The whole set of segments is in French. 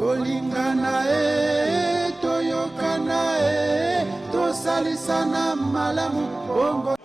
tolingana toyokana tosalisana malamu bongo.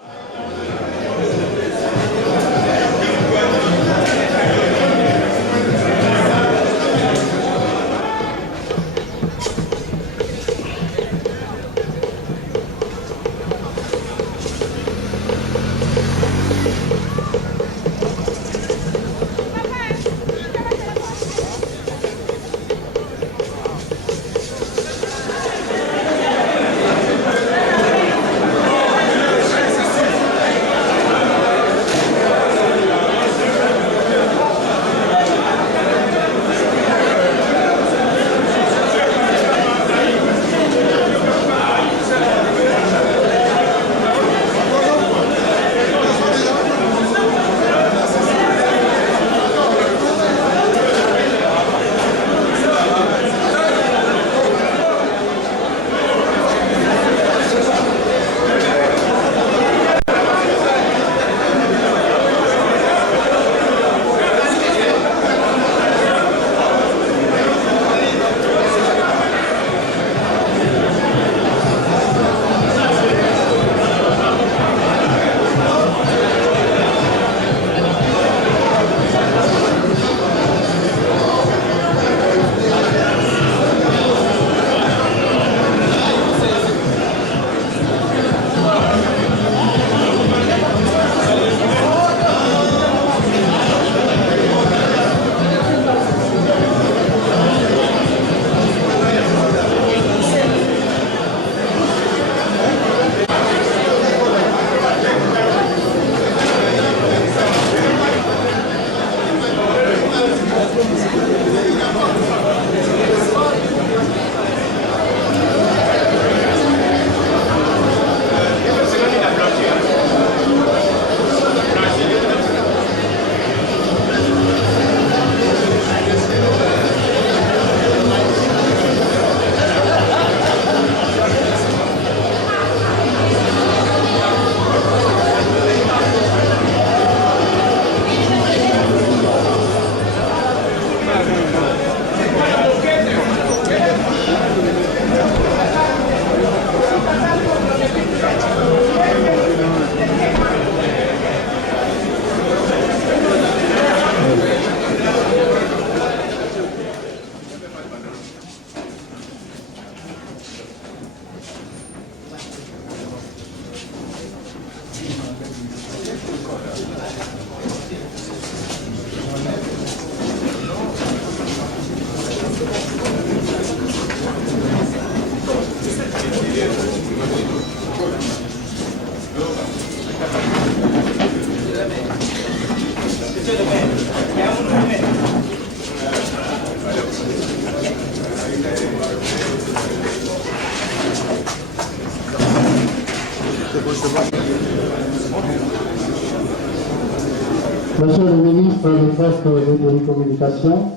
Monsieur le ministre des Postes et des Télécommunications,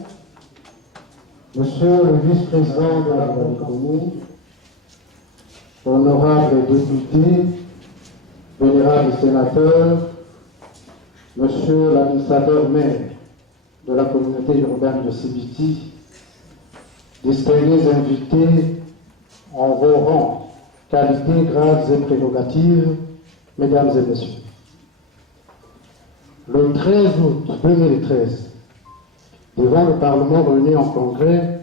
Monsieur le vice-président de la République, honorables députés, vénérables sénateurs, Monsieur l'administrateur maire de la communauté urbaine de Sibiti, distingués invités en vos rangs, qualités, grades et prérogatives, mesdames et messieurs. Le 13 août 2013, devant le Parlement réuni en congrès,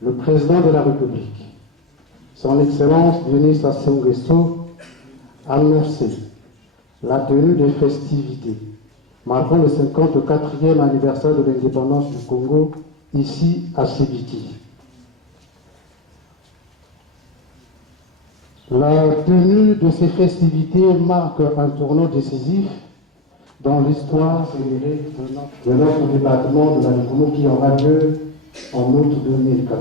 le président de la République, son Excellence Denis Sassou Nguesso, a annoncé la tenue des festivités marquant le 54e anniversaire de l'indépendance du Congo, ici à Sibiti. La tenue de ces festivités marque un tournant décisif dans l'histoire célérée de notre département de la Likomo qui aura lieu en août 2014.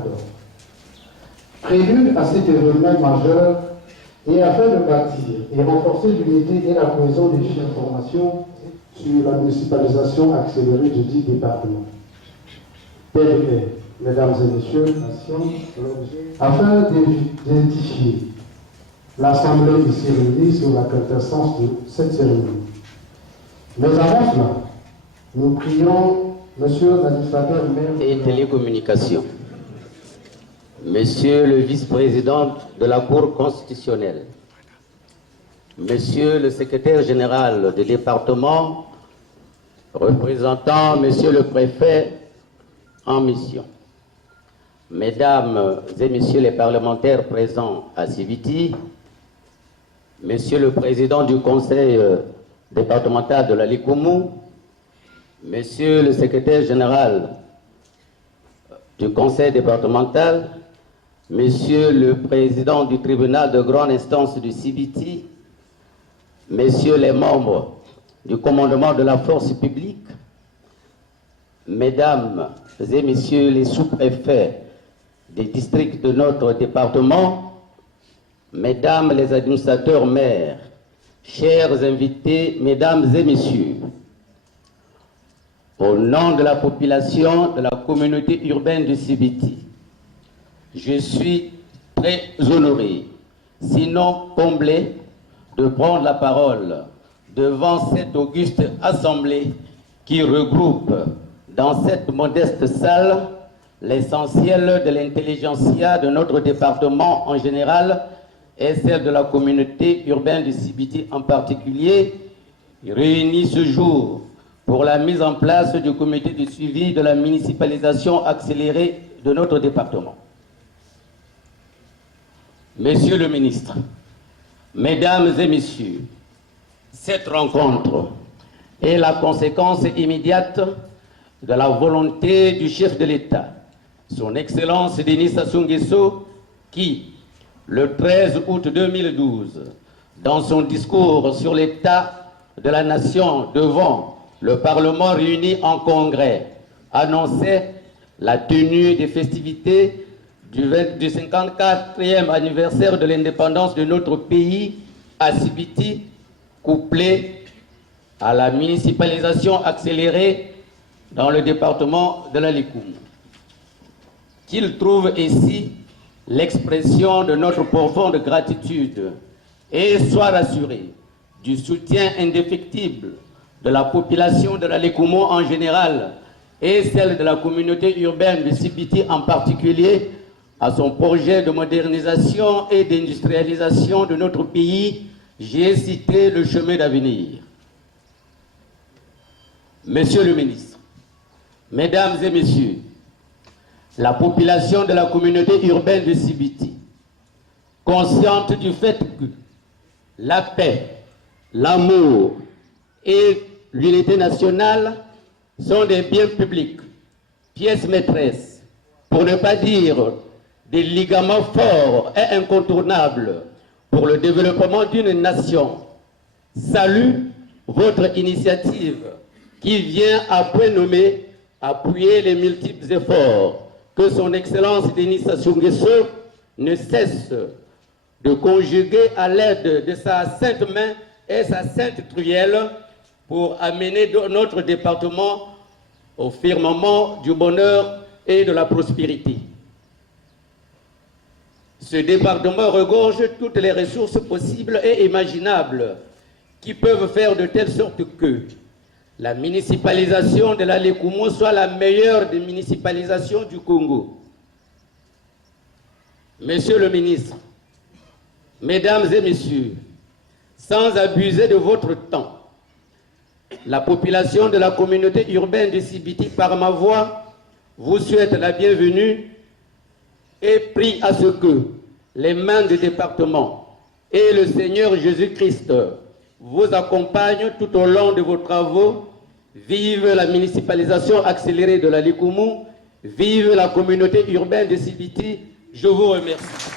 Prélude à cet événement majeur et afin de bâtir et renforcer l'unité et la cohésion des informations sur la municipalisation accélérée du dit département. Tel est, mesdames et messieurs, afin d'identifier l'Assemblée ici réunie sur la quintessence de cette cérémonie. Mais avant cela, nous prions Monsieur l'administrateur maire et télécommunications. Monsieur le vice-président de la Cour constitutionnelle, Monsieur le secrétaire général du département, représentant Monsieur le préfet en mission, Mesdames et Messieurs les parlementaires présents à Sibiti, Monsieur le président du conseil départemental de la Likoumou, Monsieur le secrétaire général du conseil départemental, Monsieur le président du tribunal de grande instance du Sibiti, Messieurs les membres du commandement de la force publique, Mesdames et Messieurs les sous-préfets des districts de notre département, Mesdames les administrateurs maires, chers invités, Mesdames et Messieurs, au nom de la population de la communauté urbaine de Sibiti, je suis très honoré, sinon comblé, de prendre la parole devant cette auguste assemblée qui regroupe dans cette modeste salle l'essentiel de l'intelligentsia de notre département en général et celle de la communauté urbaine de Sibiti en particulier, réunis ce jour pour la mise en place du comité de suivi de la municipalisation accélérée de notre département. Monsieur le ministre, Mesdames et Messieurs, cette rencontre est la conséquence immédiate de la volonté du chef de l'État, son Excellence Denis Sassou Nguesso, qui, le 13 août 2012, dans son discours sur l'état de la nation devant le Parlement réuni en congrès, annonçait la tenue des festivités du 54e anniversaire de l'indépendance de notre pays à Sibiti, couplé à la municipalisation accélérée dans le département de la Likoumou. Qu'il trouve ici l'expression de notre profonde gratitude et soit rassuré du soutien indéfectible de la population de la Likoumou en général et celle de la communauté urbaine de Sibiti en particulier à son projet de modernisation et d'industrialisation de notre pays. J'ai cité le chemin d'avenir. Monsieur le ministre, Mesdames et Messieurs, la population de la communauté urbaine de Sibiti, consciente du fait que la paix, l'amour et l'unité nationale sont des biens publics, pièces maîtresses, pour ne pas dire des ligaments forts et incontournables pour le développement d'une nation, salue votre initiative qui vient à point nommé appuyer les multiples efforts que son Excellence Denis Sassou Nguesso ne cesse de conjuguer à l'aide de sa sainte main et sa sainte truelle pour amener notre département au firmament du bonheur et de la prospérité. Ce département regorge toutes les ressources possibles et imaginables qui peuvent faire de telle sorte que la municipalisation de la Likoumou soit la meilleure des municipalisations du Congo. Monsieur le ministre, Mesdames et Messieurs, sans abuser de votre temps, la population de la communauté urbaine de Sibiti, par ma voix, vous souhaite la bienvenue et prie à ce que les mains du département et le Seigneur Jésus-Christ vous accompagnent tout au long de vos travaux. Vive la municipalisation accélérée de la Likoumou, vive la communauté urbaine de Sibiti. Je vous remercie.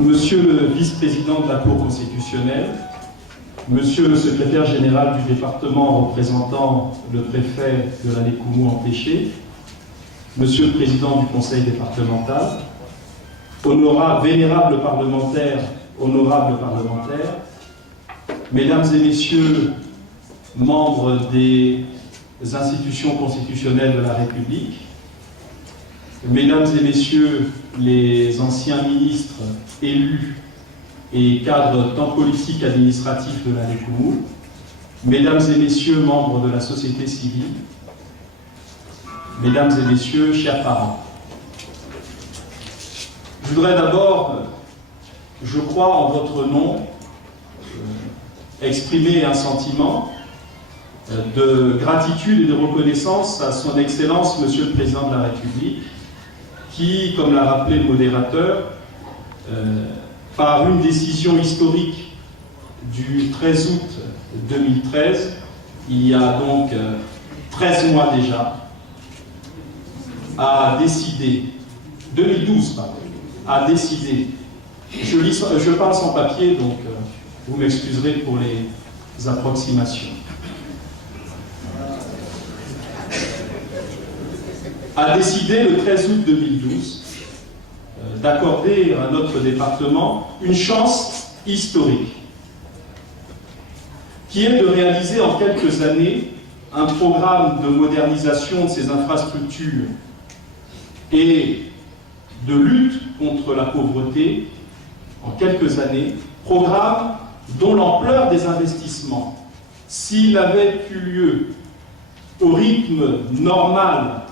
Monsieur le vice-président de la Cour constitutionnelle, Monsieur le secrétaire général du département représentant le préfet de la Likoumou empêché, Monsieur le président du conseil départemental, vénérables parlementaires, honorables parlementaires, mesdames et messieurs, membres des institutions constitutionnelles de la République, mesdames et messieurs les anciens ministres élus et cadres tant politiques qu'administratifs de la République, mesdames et messieurs membres de la société civile, mesdames et messieurs, chers parents. Je voudrais d'abord, je crois en votre nom, exprimer un sentiment de gratitude et de reconnaissance à son Excellence, Monsieur le Président de la République, qui, comme l'a rappelé le modérateur, par une décision historique du 13 août 2013, il y a donc 13 mois déjà, a décidé, 2012 pardon, a décidé, je parle sans papier, donc vous m'excuserez pour les approximations, a décidé le 13 août 2012 d'accorder à notre département une chance historique, qui est de réaliser en quelques années un programme de modernisation de ses infrastructures et de lutte contre la pauvreté en quelques années, programme dont l'ampleur des investissements, s'il avait eu lieu au rythme normal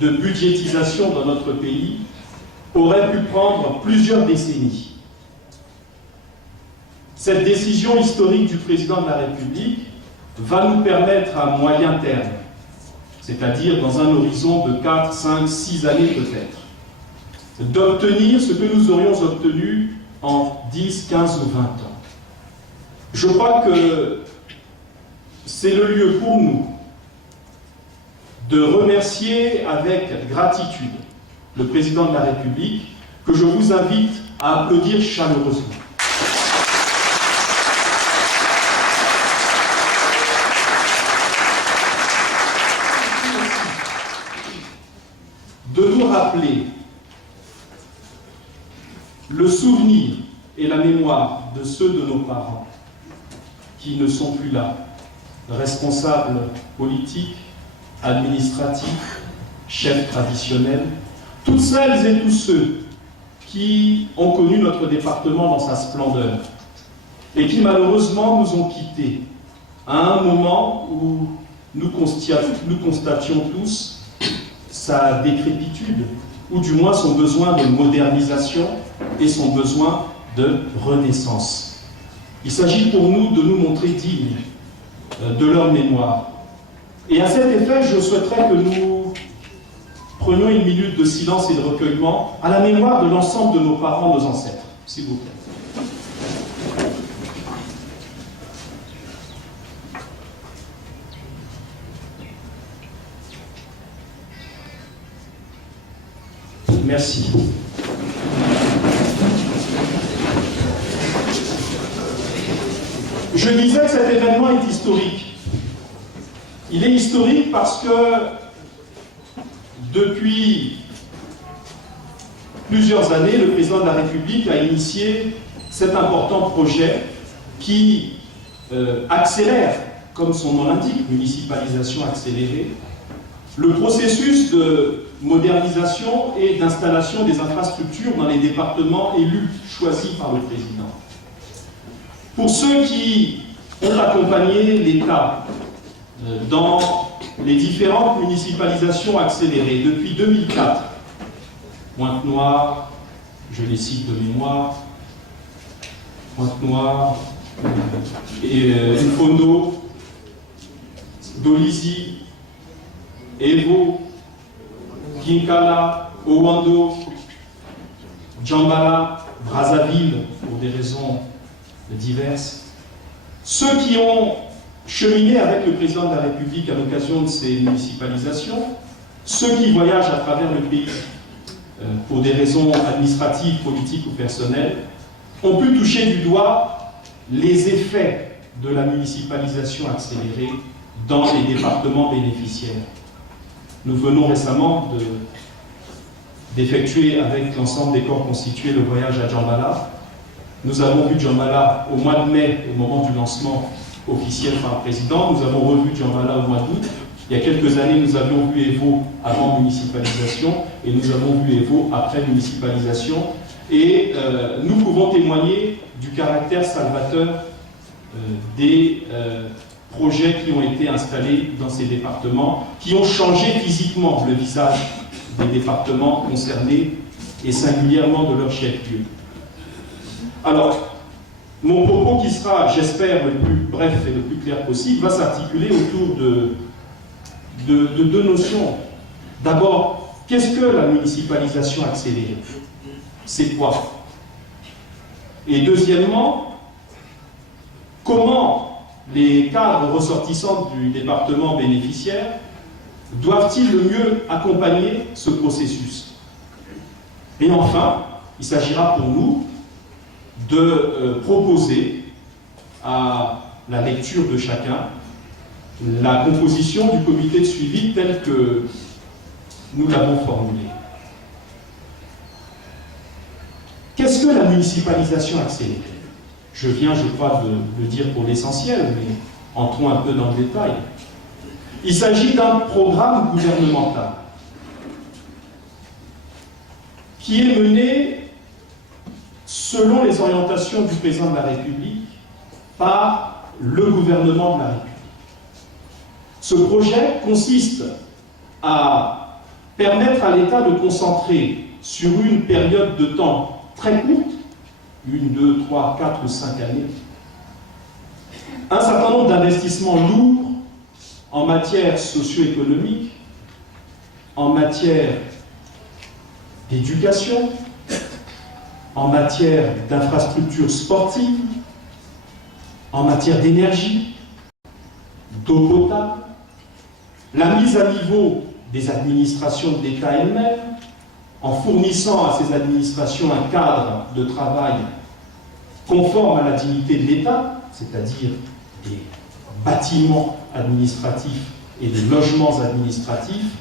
de budgétisation dans notre pays, aurait pu prendre plusieurs décennies. Cette décision historique du président de la République va nous permettre à moyen terme, c'est-à-dire dans un horizon de 4, 5, 6 années peut-être, d'obtenir ce que nous aurions obtenu en 10, 15 ou 20 ans. Je crois que c'est le lieu pour nous de remercier avec gratitude le président de la République, que je vous invite à applaudir chaleureusement. De nous rappeler le souvenir et la mémoire de ceux de nos parents qui ne sont plus là, responsables politiques, administratifs, chefs traditionnels, toutes celles et tous ceux qui ont connu notre département dans sa splendeur et qui malheureusement nous ont quittés à un moment où nous constations tous sa décrépitude, ou du moins son besoin de modernisation et son besoin de renaissance. Il s'agit pour nous de nous montrer dignes de leur mémoire. Et à cet effet, je souhaiterais que nous prenions une minute de silence et de recueillement à la mémoire de l'ensemble de nos parents, nos ancêtres, s'il vous plaît. Merci. Je disais que cet événement est historique. Il est historique parce que depuis plusieurs années, le président de la République a initié cet important projet qui accélère, comme son nom l'indique, municipalisation accélérée, le processus de modernisation et d'installation des infrastructures dans les départements élus choisis par le président. Pour ceux qui ont accompagné l'État dans les différentes municipalisations accélérées depuis 2004, Pointe-Noire, je les cite de mémoire, Pointe-Noire, Mfondo, Dolisie, Evo, Kinkala, Owando, Djambala, Brazzaville, pour des raisons diverses. Ceux qui ont cheminé avec le président de la République à l'occasion de ces municipalisations, ceux qui voyagent à travers le pays pour des raisons administratives, politiques ou personnelles, ont pu toucher du doigt les effets de la municipalisation accélérée dans les départements bénéficiaires. Nous venons récemment d'effectuer avec l'ensemble des corps constitués le voyage à Djambala. Nous avons vu Djambala au mois de mai, au moment du lancement officiel par le président. Nous avons revu Djambala au mois d'août. Il y a quelques années, nous avions vu Evo avant municipalisation et nous avons vu Evo après municipalisation. Et nous pouvons témoigner du caractère salvateur des projets qui ont été installés dans ces départements, qui ont changé physiquement le visage des départements concernés et singulièrement de leur chef-lieu. Alors, mon propos qui sera, j'espère, le plus bref et le plus clair possible, va s'articuler autour de deux notions. D'abord, qu'est-ce que la municipalisation accélérée? C'est quoi? Et deuxièmement, comment les cadres ressortissants du département bénéficiaire doivent-ils le mieux accompagner ce processus? Et enfin, il s'agira pour nous de proposer à la lecture de chacun la composition du comité de suivi tel que nous l'avons formulé. Qu'est-ce que la municipalisation accélérée? Je viens, je crois, de le dire pour l'essentiel, mais entrons un peu dans le détail. Il s'agit d'un programme gouvernemental qui est mené selon les orientations du président de la République par le gouvernement de la République. Ce projet consiste à permettre à l'État de concentrer sur une période de temps très courte, 1, 2, 3, 4 ou 5 années, un certain nombre d'investissements lourds en matière socio-économique, en matière d'éducation, en matière d'infrastructures sportives, en matière d'énergie, d'eau potable, la mise à niveau des administrations de l'État elles-mêmes, en fournissant à ces administrations un cadre de travail conforme à la dignité de l'État, c'est-à-dire des bâtiments administratifs et des logements administratifs,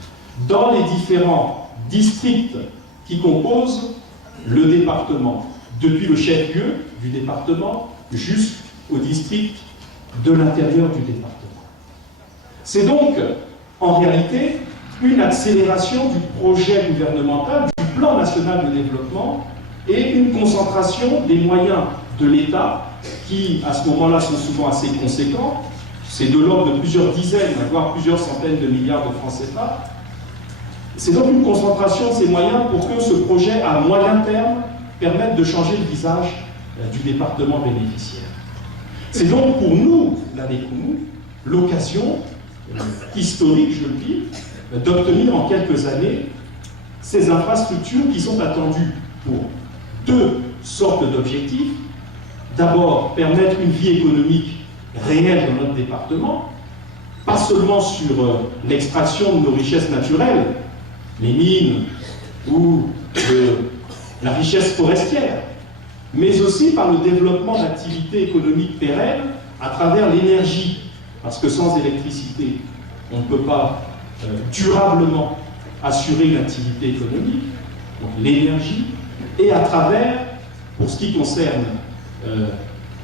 dans les différents districts qui composent le département, depuis le chef-lieu du département jusqu'au district de l'intérieur du département. C'est donc, en réalité, une accélération du projet gouvernemental, du plan national de développement et une concentration des moyens de l'État qui, à ce moment-là, sont souvent assez conséquents. C'est de l'ordre de plusieurs dizaines, voire plusieurs centaines de milliards de francs CFA. C'est donc une concentration de ces moyens pour que ce projet, à moyen terme, permette de changer le visage du département bénéficiaire. C'est donc pour nous, la DECOUM, l'occasion historique, je le dis, d'obtenir en quelques années ces infrastructures qui sont attendues pour deux sortes d'objectifs. D'abord, permettre une vie économique réelle dans notre département, pas seulement sur l'extraction de nos richesses naturelles, les mines ou la richesse forestière, mais aussi par le développement d'activités économiques pérennes à travers l'énergie, parce que sans électricité, on ne peut pas durablement assurer une activité économique, donc l'énergie, et à travers, pour ce qui concerne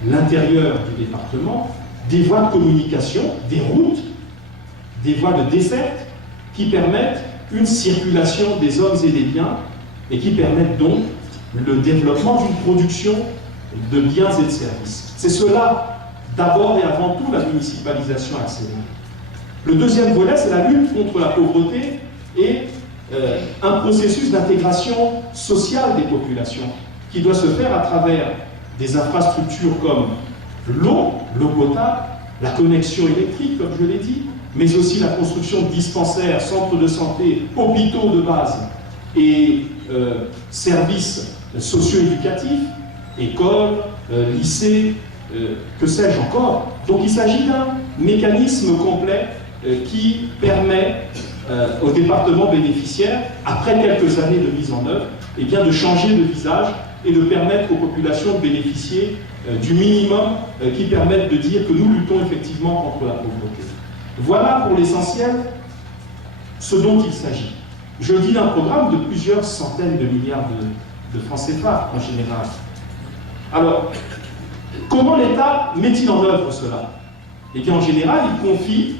l'intérieur du département, des voies de communication, des routes, des voies de desserte qui permettent une circulation des hommes et des biens et qui permettent donc le développement d'une production de biens et de services. C'est cela, d'abord et avant tout, la municipalisation accélérée. Le deuxième volet, c'est la lutte contre la pauvreté et un processus d'intégration sociale des populations qui doit se faire à travers des infrastructures comme l'eau potable, la connexion électrique, comme je l'ai dit, mais aussi la construction de dispensaires, centres de santé, hôpitaux de base et services socio-éducatifs, écoles, lycées, que sais-je encore. Donc il s'agit d'un mécanisme complet qui permet au département bénéficiaire, après quelques années de mise en œuvre, eh bien, de changer de visage et de permettre aux populations de bénéficier du minimum qui permette de dire que nous luttons effectivement contre la pauvreté. Voilà pour l'essentiel ce dont il s'agit. Je dis d'un programme de plusieurs centaines de milliards de francs CFA en général. Alors, comment l'État met-il en œuvre cela? Eh bien, en général, il confie,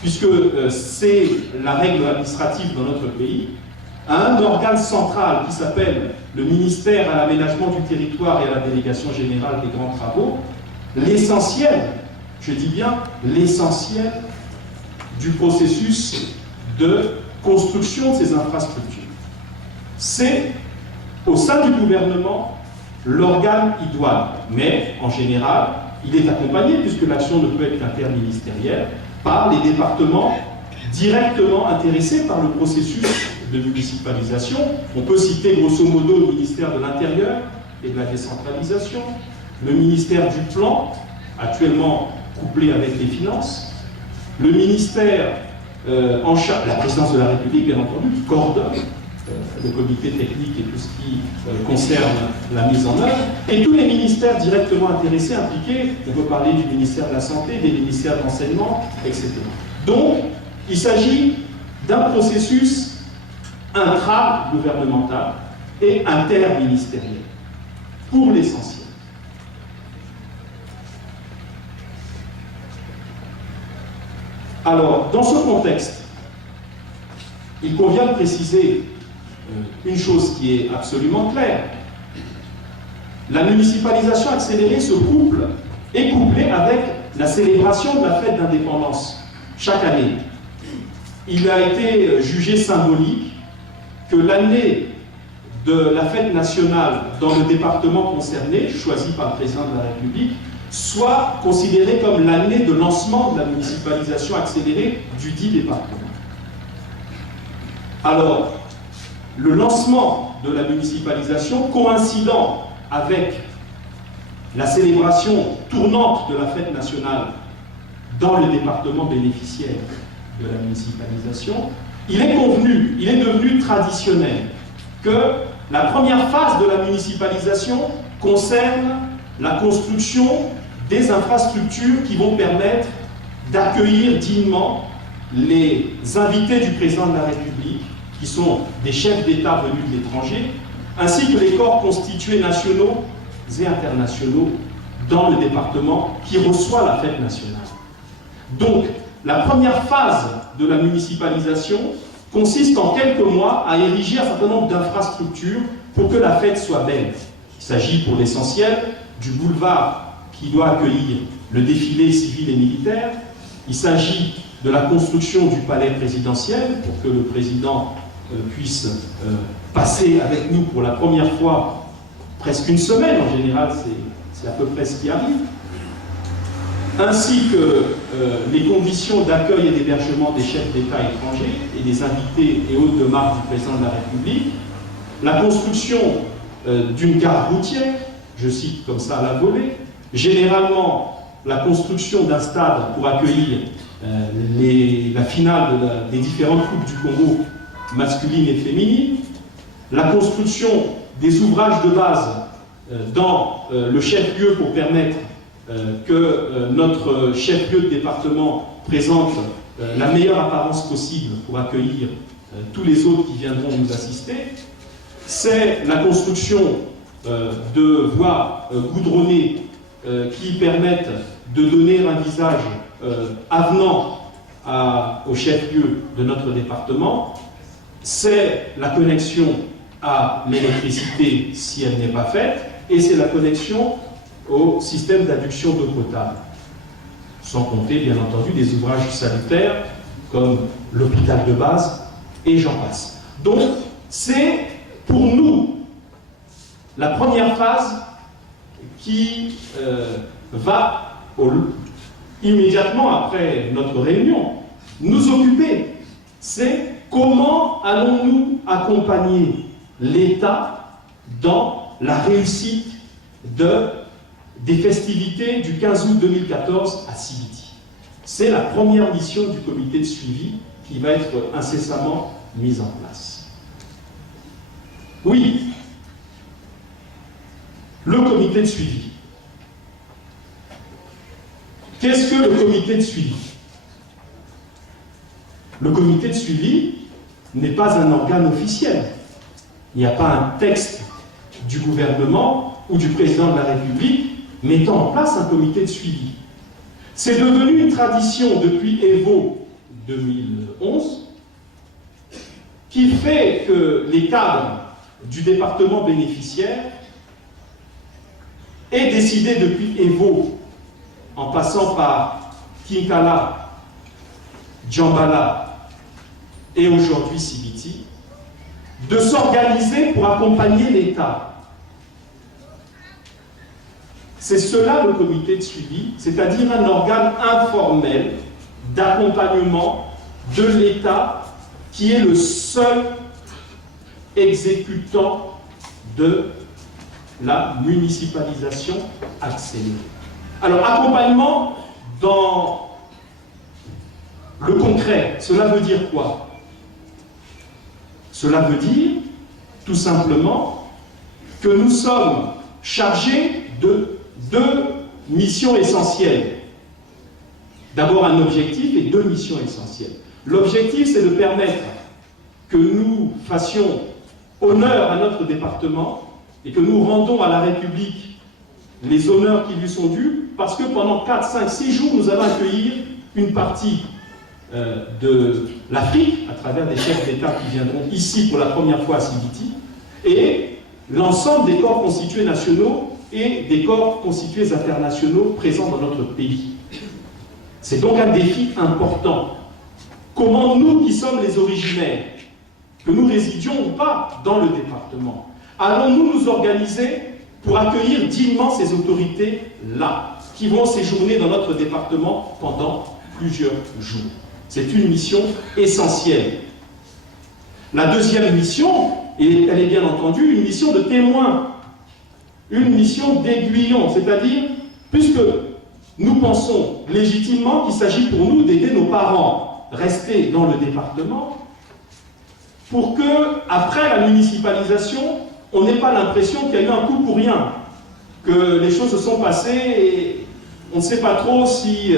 puisque c'est la règle administrative dans notre pays, à un organe central qui s'appelle le ministère à l'aménagement du territoire et à la délégation générale des grands travaux, l'essentiel, je dis bien l'essentiel du processus de construction de ces infrastructures. C'est au sein du gouvernement l'organe idoine, mais en général, il est accompagné, puisque l'action ne peut être qu'interministérielle, par les départements directement intéressés par le processus de municipalisation. On peut citer grosso modo le ministère de l'Intérieur et de la décentralisation, le ministère du Plan, actuellement couplé avec les finances, le ministère en charge, la présidence de la République, bien entendu, qui coordonne le comité technique et tout ce qui concerne la mise en œuvre, et tous les ministères directement intéressés, impliqués. On peut parler du ministère de la Santé, des ministères de l'Enseignement, etc. Donc, il s'agit d'un processus intra-gouvernemental et interministériel, pour l'essentiel. Alors, dans ce contexte, il convient de préciser une chose qui est absolument claire. La municipalisation accélérée est couplée avec la célébration de la fête d'indépendance chaque année. Il a été jugé symbolique que l'année de la fête nationale dans le département concerné, choisi par le président de la République, soit considérée comme l'année de lancement de la municipalisation accélérée du dit département. Alors, le lancement de la municipalisation, coïncidant avec la célébration tournante de la fête nationale dans le département bénéficiaire de la municipalisation, il est convenu, il est devenu traditionnel que la première phase de la municipalisation concerne la construction des infrastructures qui vont permettre d'accueillir dignement les invités du président de la République, qui sont des chefs d'État venus de l'étranger, ainsi que les corps constitués nationaux et internationaux dans le département qui reçoit la fête nationale. Donc, la première phase de la municipalisation consiste en quelques mois à ériger un certain nombre d'infrastructures pour que la fête soit belle. Il s'agit pour l'essentiel du boulevard qui doit accueillir le défilé civil et militaire. Il s'agit de la construction du palais présidentiel pour que le président puisse passer avec nous pour la première fois presque une semaine. En général, c'est à peu près ce qui arrive. Ainsi que les conditions d'accueil et d'hébergement des chefs d'État étrangers et des invités et hôtes de marque du président de la République, la construction d'une gare routière, je cite comme ça à la volée, généralement la construction d'un stade pour accueillir la finale des différentes coupes du Congo masculines et féminines, la construction des ouvrages de base dans le chef-lieu pour permettre que notre chef-lieu de département présente la meilleure apparence possible pour accueillir tous les autres qui viendront nous assister. C'est la construction de voies goudronnées qui permettent de donner un visage avenant au chef-lieu de notre département. C'est la connexion à l'électricité si elle n'est pas faite, et c'est la connexion au système d'adduction d'eau potable. Sans compter, bien entendu, des ouvrages salutaires comme l'hôpital de base et j'en passe. Donc, c'est pour nous la première phase qui va immédiatement après notre réunion nous occuper. C'est comment allons-nous accompagner l'État dans la réussite des festivités du 15 août 2014 à Sibiti. C'est la première mission du comité de suivi qui va être incessamment mise en place. Oui, le comité de suivi. Qu'est-ce que le comité de suivi? Le comité de suivi, n'est pas un organe officiel. Il n'y a pas un texte du gouvernement ou du président de la République mettant en place un comité de suivi. C'est devenu une tradition depuis Evo 2011 qui fait que les cadres du département bénéficiaire aient décidé depuis Evo, en passant par Kinkala, Djambala et aujourd'hui Sibiti, de s'organiser pour accompagner l'État. C'est cela le comité de suivi, c'est-à-dire un organe informel d'accompagnement de l'État qui est le seul exécutant de la municipalisation accélérée. Alors, accompagnement dans le concret, cela veut dire quoi? Cela veut dire, tout simplement, que nous sommes chargés de deux missions essentielles. D'abord un objectif et deux missions essentielles. L'objectif, c'est de permettre que nous fassions honneur à notre département et que nous rendons à la République les honneurs qui lui sont dus, parce que pendant 4, 5, 6 jours, nous allons accueillir une partie de l'Afrique, à travers des chefs d'État qui viendront ici pour la première fois à Sibiti, et l'ensemble des corps constitués nationaux et des corps constitués internationaux présents dans notre pays. C'est donc un défi important. Comment nous, qui sommes les originaires, que nous résidions ou pas dans le département, allons-nous nous organiser pour accueillir dignement ces autorités-là, qui vont séjourner dans notre département pendant plusieurs jours? C'est une mission essentielle. La deuxième mission, et elle est bien entendu une mission de témoin, une mission d'aiguillon, c'est-à-dire, puisque nous pensons légitimement qu'il s'agit pour nous d'aider nos parents restés dans le département, pour que, après la municipalisation, on n'ait pas l'impression qu'il y a eu un coup pour rien, que les choses se sont passées et on ne sait pas trop si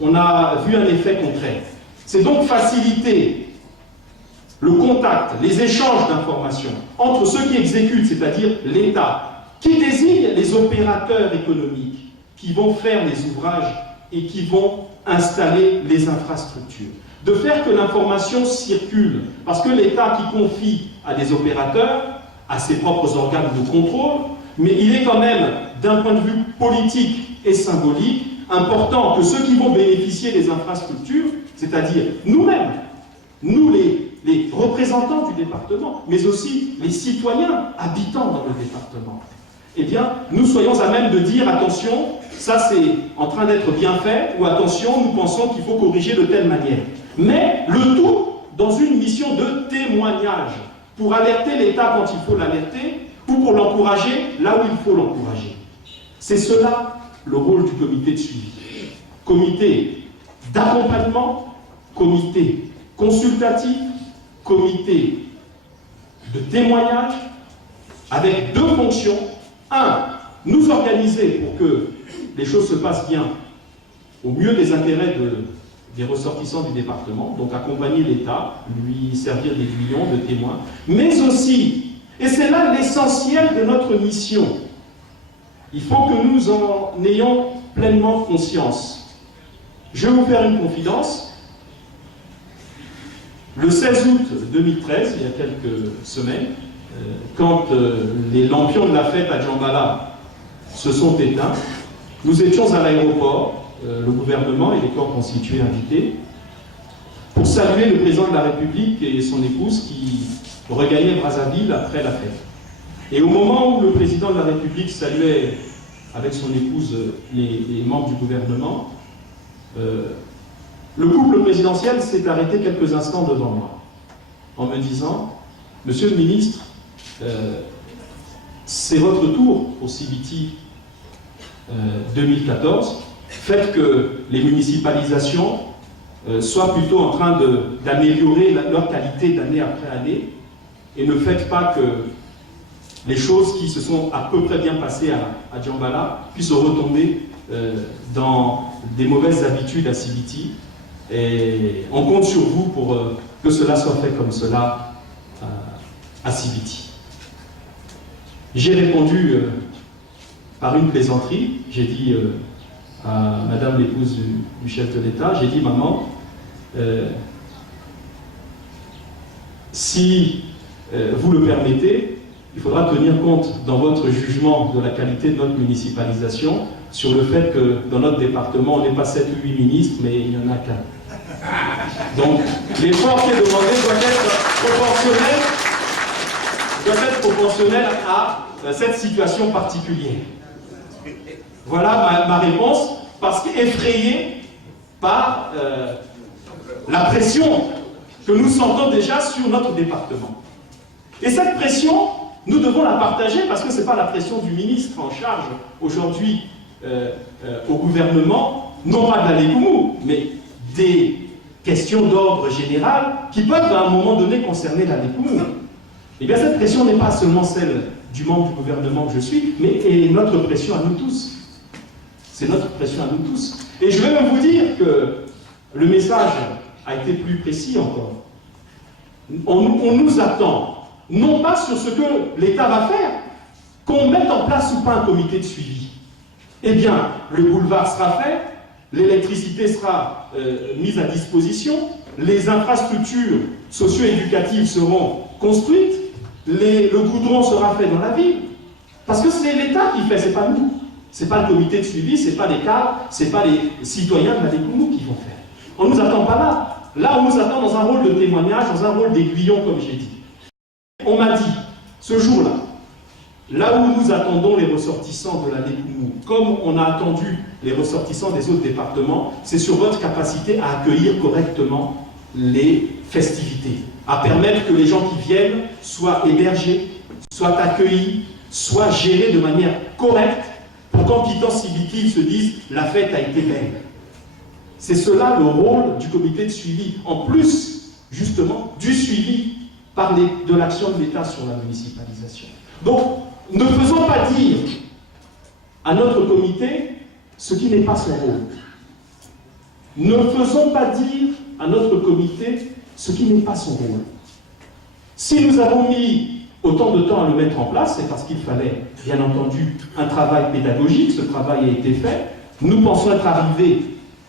on a vu un effet concret. C'est donc faciliter le contact, les échanges d'informations entre ceux qui exécutent, c'est-à-dire l'État, qui désigne les opérateurs économiques, qui vont faire les ouvrages et qui vont installer les infrastructures. De faire que l'information circule, parce que l'État qui confie à des opérateurs, à ses propres organes de contrôle, mais il est quand même, d'un point de vue politique et symbolique, important que ceux qui vont bénéficier des infrastructures, c'est-à-dire nous-mêmes, nous les représentants du département, mais aussi les citoyens habitants dans le département, eh bien, nous soyons à même de dire, attention, ça c'est en train d'être bien fait, ou attention, nous pensons qu'il faut corriger de telle manière. Mais le tout dans une mission de témoignage, pour alerter l'État quand il faut l'alerter, ou pour l'encourager là où il faut l'encourager. C'est cela le rôle du comité de suivi. Comité d'accompagnement, comité consultatif, comité de témoignage, avec deux fonctions. Un, nous organiser pour que les choses se passent bien, au mieux des intérêts des ressortissants du département, donc accompagner l'État, lui servir d'aiguillon, de témoin, mais aussi, et c'est là l'essentiel de notre mission, il faut que nous en ayons pleinement conscience. Je vais vous faire une confidence. Le 16 août 2013, il y a quelques semaines, quand les lampions de la fête à Djambala se sont éteints, nous étions à l'aéroport, le gouvernement et les corps constitués invités, pour saluer le président de la République et son épouse qui regagnaient Brazzaville après la fête. Et au moment où le président de la République saluait avec son épouse les membres du gouvernement, le couple présidentiel s'est arrêté quelques instants devant moi, en me disant « Monsieur le ministre, c'est votre tour pour Sibiti 2014. Faites que les municipalisations soient plutôt en train d'améliorer leur qualité d'année après année et ne faites pas que les choses qui se sont à peu près bien passées à Djambala puissent retomber dans des mauvaises habitudes à Sibiti. Et on compte sur vous pour que cela soit fait comme cela à Sibiti. J'ai répondu par une plaisanterie, j'ai dit à Madame l'épouse du chef de l'État, j'ai dit, maman, si vous le permettez, il faudra tenir compte dans votre jugement de la qualité de notre municipalisation sur le fait que dans notre département, on n'est pas 7 ou 8 ministres, mais il n'y en a qu'un. Donc, l'effort qui est demandé doit être proportionnel à cette situation particulière. Voilà ma réponse, parce qu'effrayé par la pression que nous sentons déjà sur notre département. Et cette pression, nous devons la partager parce que ce n'est pas la pression du ministre en charge aujourd'hui au gouvernement, non pas de la Légoumou, mais des questions d'ordre général qui peuvent à un moment donné concerner la Légoumou. Eh bien cette pression n'est pas seulement celle du membre du gouvernement que je suis, mais est notre pression à nous tous. C'est notre pression à nous tous. Et je vais même vous dire que le message a été plus précis encore. On nous attend, non pas sur ce que l'État va faire, qu'on mette en place ou pas un comité de suivi. Eh bien, le boulevard sera fait, l'électricité sera mise à disposition, les infrastructures socio-éducatives seront construites, le goudron sera fait dans la ville. Parce que c'est l'État qui fait, c'est pas nous. C'est pas le comité de suivi, c'est pas les cadres, c'est pas les citoyens de la Légoumou qui vont faire. On ne nous attend pas là. Là, on nous attend dans un rôle de témoignage, dans un rôle d'aiguillon, comme j'ai dit. On m'a dit, ce jour-là, là où nous attendons les ressortissants de la Légoumou, comme on a attendu les ressortissants des autres départements, c'est sur votre capacité à accueillir correctement les festivités, à permettre que les gens qui viennent soient hébergés, soient accueillis, soient gérés de manière correcte, pour qu'en quittant Sibiti, ils se disent « la fête a été belle ». C'est cela le rôle du comité de suivi, en plus, justement, du suivi de l'action de l'État sur la municipalisation. Donc, ne faisons pas dire à notre comité ce qui n'est pas son rôle. Ne faisons pas dire à notre comité ce qui n'est pas son rôle. Si nous avons mis autant de temps à le mettre en place, c'est parce qu'il fallait, bien entendu, un travail pédagogique. Ce travail a été fait. Nous pensons être arrivés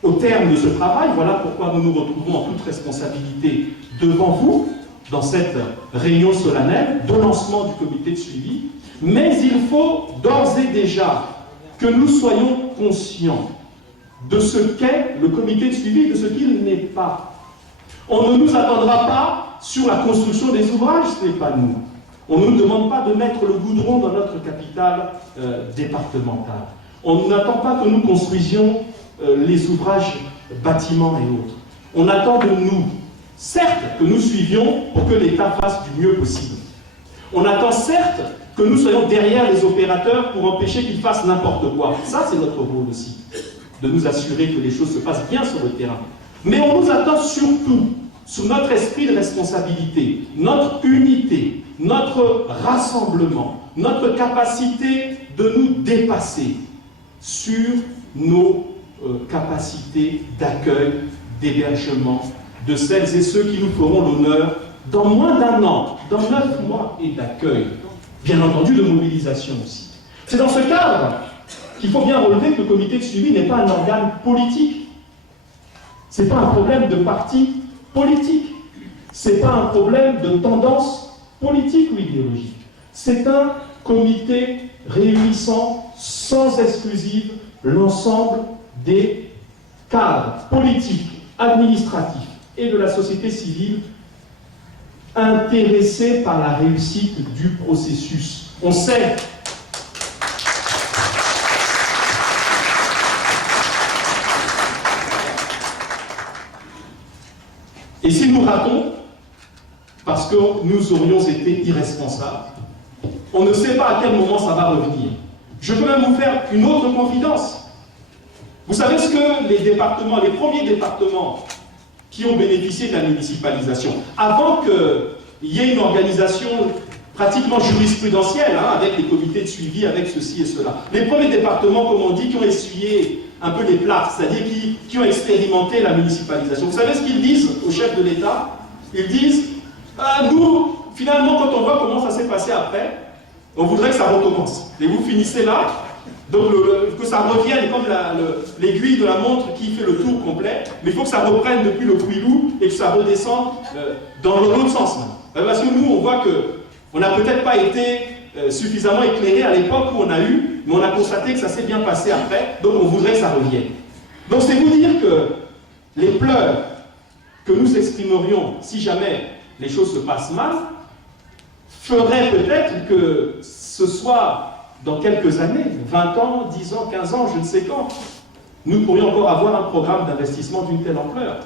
au terme de ce travail. Voilà pourquoi nous nous retrouvons en toute responsabilité devant vous, dans cette réunion solennelle de lancement du comité de suivi. Mais il faut d'ores et déjà que nous soyons conscients de ce qu'est le comité de suivi et de ce qu'il n'est pas. On ne nous attendra pas sur la construction des ouvrages, ce n'est pas nous. On ne nous demande pas de mettre le goudron dans notre capitale départementale. On n'attend pas que nous construisions les ouvrages, bâtiments et autres. On attend de nous, certes, que nous suivions pour que l'État fasse du mieux possible. On attend certes que nous soyons derrière les opérateurs pour empêcher qu'ils fassent n'importe quoi. Ça, c'est notre rôle aussi, de nous assurer que les choses se passent bien sur le terrain. Mais on nous attend surtout sur notre esprit de responsabilité, notre unité, notre rassemblement, notre capacité de nous dépasser sur nos capacités d'accueil, d'hébergement de celles et ceux qui nous feront l'honneur dans moins d'un an, dans 9 mois, et d'accueil, bien entendu de mobilisation aussi. C'est dans ce cadre qu'il faut bien relever que le comité de suivi n'est pas un organe politique. Ce n'est pas un problème de parti politique. Ce n'est pas un problème de tendance politique ou idéologique. C'est un comité réunissant sans exclusive l'ensemble des cadres politiques, administratifs et de la société civile intéressés par la réussite du processus. On sait et si nous ratons, parce que nous aurions été irresponsables, on ne sait pas à quel moment ça va revenir. Je peux même vous faire une autre confidence. Vous savez ce que les départements, les premiers départements qui ont bénéficié de la municipalisation, avant qu'il y ait une organisation pratiquement jurisprudentielle, avec les comités de suivi, avec ceci et cela, les premiers départements, comme on dit, qui ont essuyé un peu les plâtres, c'est-à-dire qui ont expérimenté la municipalisation. Vous savez ce qu'ils disent au chef de l'État? Ils disent, nous, finalement, quand on voit comment ça s'est passé après, on voudrait que ça recommence. Et vous finissez là, donc que ça revienne comme l'aiguille de la montre qui fait le tour complet, mais il faut que ça reprenne depuis le Kouilou et que ça redescende dans l'autre sens. Parce que nous, on voit qu'on n'a peut-être pas été suffisamment éclairé à l'époque où on a eu, mais on a constaté que ça s'est bien passé après, donc on voudrait que ça revienne. Donc c'est vous dire que les pleurs que nous exprimerions si jamais les choses se passent mal, ferait peut-être que ce soit dans quelques années, 20 ans, 10 ans, 15 ans, je ne sais quand, nous pourrions encore avoir un programme d'investissement d'une telle ampleur.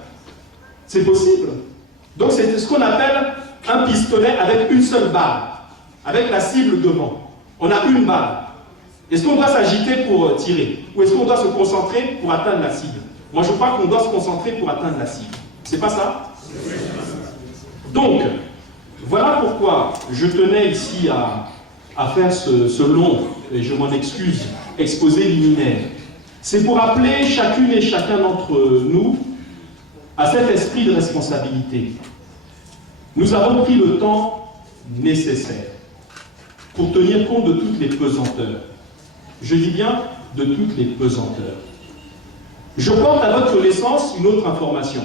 C'est possible. Donc c'est ce qu'on appelle un pistolet avec une seule balle, avec la cible devant. On a une balle. Est-ce qu'on doit s'agiter pour tirer? Ou est-ce qu'on doit se concentrer pour atteindre la cible? Moi je crois qu'on doit se concentrer pour atteindre la cible. C'est pas ça? Donc, voilà pourquoi je tenais ici à faire ce long, et je m'en excuse, exposé liminaire. C'est pour appeler chacune et chacun d'entre nous à cet esprit de responsabilité. Nous avons pris le temps nécessaire pour tenir compte de toutes les pesanteurs. Je dis bien de toutes les pesanteurs. Je porte à votre connaissance une autre information.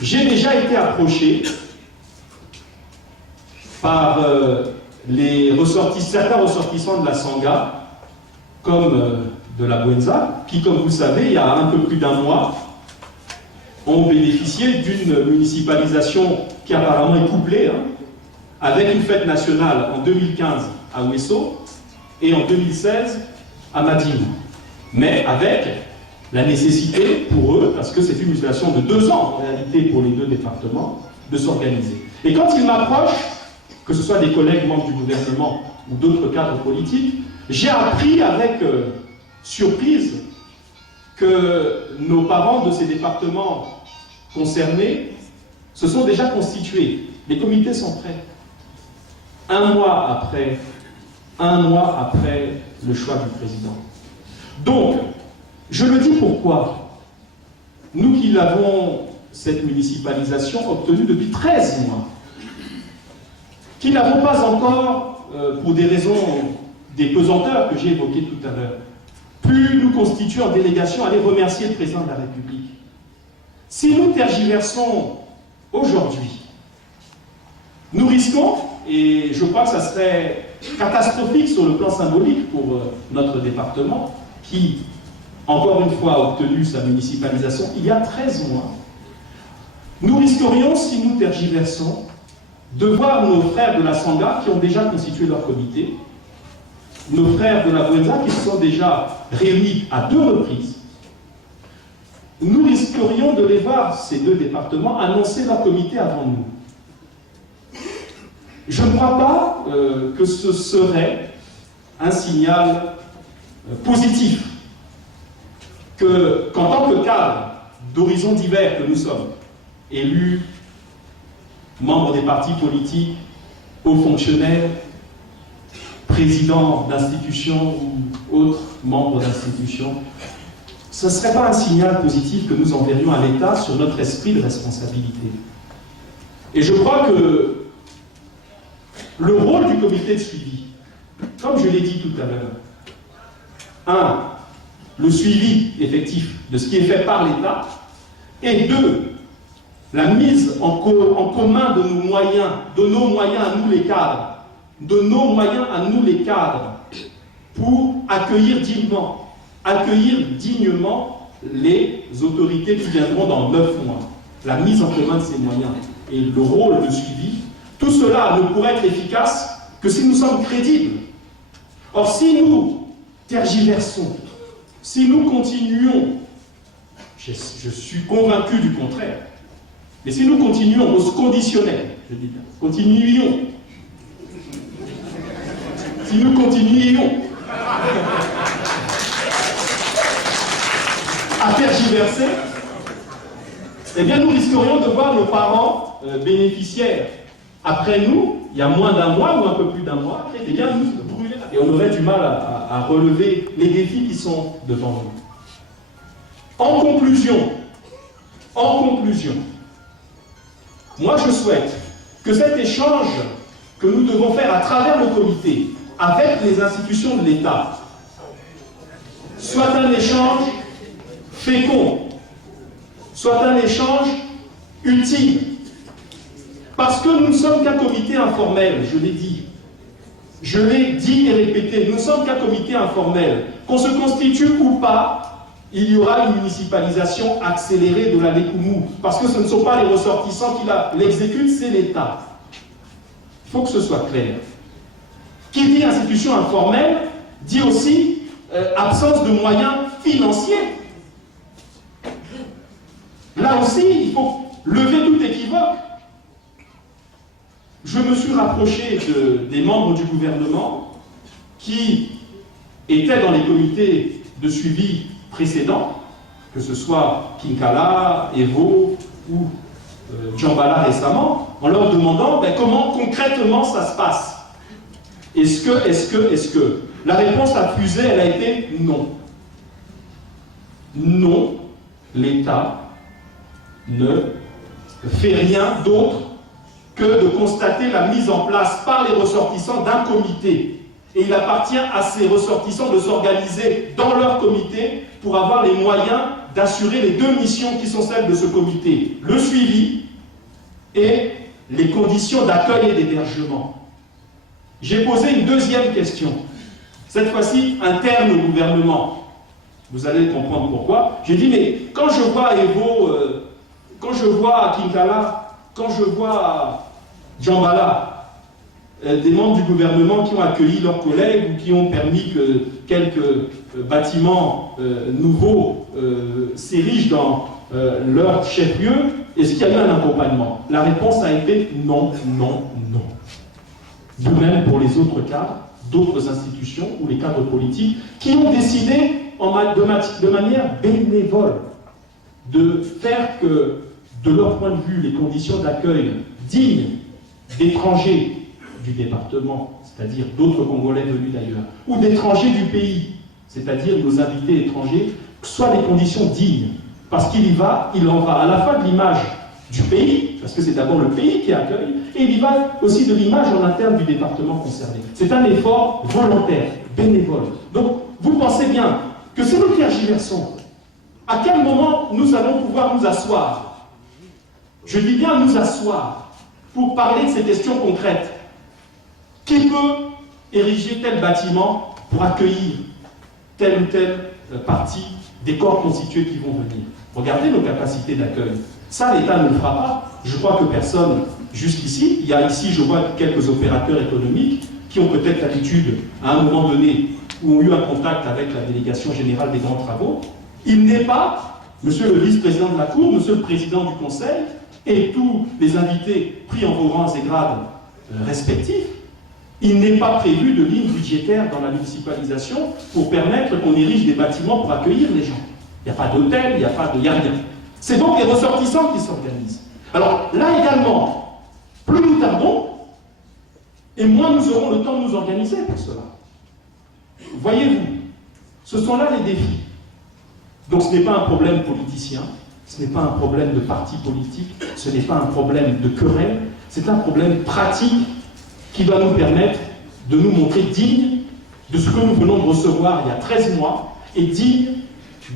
J'ai déjà été approché par certains ressortissants de la Sangha, comme de la Bwenza, qui, comme vous le savez, il y a un peu plus d'un mois, ont bénéficié d'une municipalisation qui apparemment est couplée, avec une fête nationale en 2015 à Ouesso et en 2016 à Madine. Mais avec la nécessité pour eux, parce que c'est une municipalisation de 2 ans en réalité pour les 2 départements, de s'organiser. Et quand ils m'approchent, que ce soit des collègues membres du gouvernement ou d'autres cadres politiques, j'ai appris avec surprise que nos parents de ces départements concernés se sont déjà constitués. Les comités sont prêts. Un mois après le choix du président. Donc, je le dis pourquoi. Nous qui avons cette municipalisation obtenue depuis 13 mois, qui n'avons pas encore, pour des raisons, des pesanteurs que j'ai évoquées tout à l'heure, pu nous constituer en délégation, aller remercier le président de la République. Si nous tergiversons aujourd'hui, nous risquons, et je crois que ça serait catastrophique sur le plan symbolique pour notre département, qui, encore une fois, a obtenu sa municipalisation il y a 13 mois, nous risquerions, si nous tergiversons, de voir nos frères de la Sangha qui ont déjà constitué leur comité, nos frères de la Bwenza qui se sont déjà réunis à 2 reprises. Nous risquerions de les voir, ces 2 départements, annoncer leur comité avant nous. Je ne crois pas que ce serait un signal positif qu'en tant que cadre d'horizons divers que nous sommes, élus, membres des partis politiques, hauts fonctionnaires, présidents d'institutions ou autres membres d'institutions, ce ne serait pas un signal positif que nous enverrions à l'État sur notre esprit de responsabilité. Et je crois que le rôle du comité de suivi, comme je l'ai dit tout à l'heure, 1, le suivi effectif de ce qui est fait par l'État, et 2, la mise en commun de nos moyens à nous les cadres, pour accueillir dignement les autorités qui viendront dans 9 mois. La mise en commun de ces moyens et le rôle de suivi, tout cela ne pourrait être efficace que si nous sommes crédibles. Or, si nous tergiversons, si nous continuons, je suis convaincu du contraire, mais si nous continuons au conditionnel, je dis bien, si nous continuions à tergiverser, eh bien nous risquerions de voir nos parents bénéficiaires après nous, il y a moins d'un mois ou un peu plus d'un mois, eh bien nous brûler et on aurait du mal à relever les défis qui sont devant nous. En conclusion, En conclusion, moi je souhaite que cet échange que nous devons faire à travers le comité avec les institutions de l'État soit un échange fécond, soit un échange utile. Parce que nous ne sommes qu'un comité informel, je l'ai dit. Je l'ai dit et répété, nous ne sommes qu'un comité informel. Qu'on se constitue ou pas, il y aura une municipalisation accélérée de la Lékoumou. Parce que ce ne sont pas les ressortissants qui l'exécutent, c'est l'État. Il faut que ce soit clair. Qui dit institution informelle, dit aussi absence de moyens financiers. Là aussi, il faut lever tout équivoque. Je me suis rapproché des membres du gouvernement qui étaient dans les comités de suivi précédents, que ce soit Kinkala, Evo ou Djambala récemment, en leur demandant comment concrètement ça se passe. Est-ce que la réponse à fusée, elle a été non. Non, l'État ne fait rien d'autre que de constater la mise en place par les ressortissants d'un comité. Et il appartient à ces ressortissants de s'organiser dans leur comité pour avoir les moyens d'assurer les deux missions qui sont celles de ce comité, le suivi et les conditions d'accueil et d'hébergement. J'ai posé une deuxième question, cette fois-ci interne au gouvernement. Vous allez comprendre pourquoi. J'ai dit, mais quand je vois Evo, quand je vois Kinkala, quand je vois Djambala, des membres du gouvernement qui ont accueilli leurs collègues ou qui ont permis que quelques bâtiments nouveaux s'érigent dans leur chef-lieu, est-ce qu'il y a eu un accompagnement? La réponse a été non, non, non. De même pour les autres cadres, d'autres institutions ou les cadres politiques qui ont décidé de manière bénévole de faire que, de leur point de vue, les conditions d'accueil dignes d'étrangers du département, c'est-à-dire d'autres Congolais venus d'ailleurs, ou d'étrangers du pays, c'est-à-dire nos invités étrangers, soient des conditions dignes. Parce il en va à la fois de l'image du pays, parce que c'est d'abord le pays qui accueille, et il y va aussi de l'image en interne du département concerné. C'est un effort volontaire, bénévole. Donc, vous pensez bien que c'est nous qui agissons. À quel moment nous allons pouvoir nous asseoir? Je dis bien nous asseoir pour parler de ces questions concrètes. Qui peut ériger tel bâtiment pour accueillir telle ou telle partie des corps constitués qui vont venir? Regardez nos capacités d'accueil. Ça, l'État ne le fera pas. Je crois que personne, jusqu'ici, il y a ici, je vois quelques opérateurs économiques qui ont peut-être l'habitude, à un moment donné, ou ont eu un contact avec la délégation générale des grands travaux. Il n'est pas, monsieur le vice-président de la Cour, monsieur le président du Conseil, et tous les invités pris en vos rangs et grades respectifs, il n'est pas prévu de ligne budgétaire dans la municipalisation pour permettre qu'on érige des bâtiments pour accueillir les gens. Il n'y a pas d'hôtel, il n'y a rien. C'est donc les ressortissants qui s'organisent. Alors là également, plus nous tardons, et moins nous aurons le temps de nous organiser pour cela. Voyez-vous, ce sont là les défis. Donc ce n'est pas un problème politicien, ce n'est pas un problème de parti politique, ce n'est pas un problème de querelle, c'est un problème pratique qui va nous permettre de nous montrer dignes de ce que nous venons de recevoir il y a 13 mois et dignes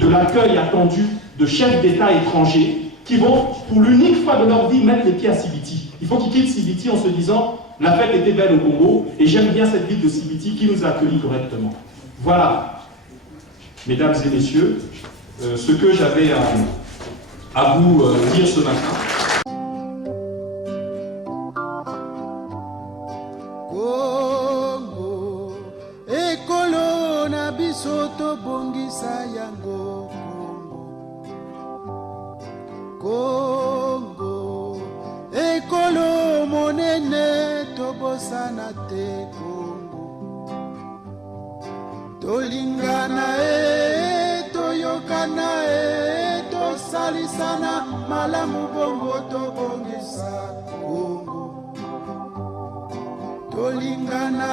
de l'accueil attendu de chefs d'État étrangers qui vont, pour l'unique fois de leur vie, mettre les pieds à Sibiti. Il faut qu'ils quittent Sibiti en se disant « La fête était belle au Congo et j'aime bien cette ville de Sibiti qui nous a accueillis correctement. » Voilà, mesdames et messieurs, ce que j'avais à vous dire ce matin. Congo, ekolo na biso tobongisa yango. Congo, ekolo monene tobosana te Congo. Tolingana toyokana tosalisana malamu bongo tobongisa Congo. Tolingana